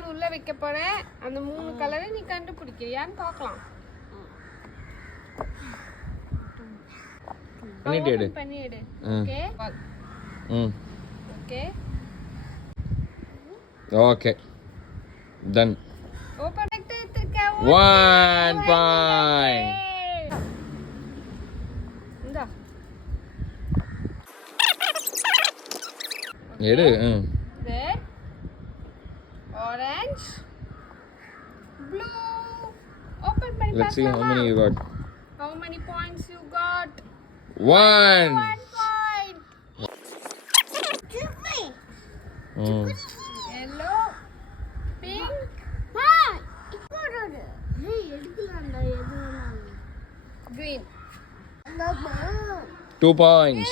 பால் உள்ள வைக்க போறேன். அந்த 3 கலரை நீ கண்டுபிடிக்கிறியான்னு பார்க்கலாம். பண்ணிடு. Okay. Okay. Okay. Done. Open எடுத்துக்க. 1 பாயிண்ட். இந்தா. எடு. Red, orange, blue. Open பண்ணி Let's see how many you got. How many points you got? 1 point. Yellow, pink. Green. 2 points.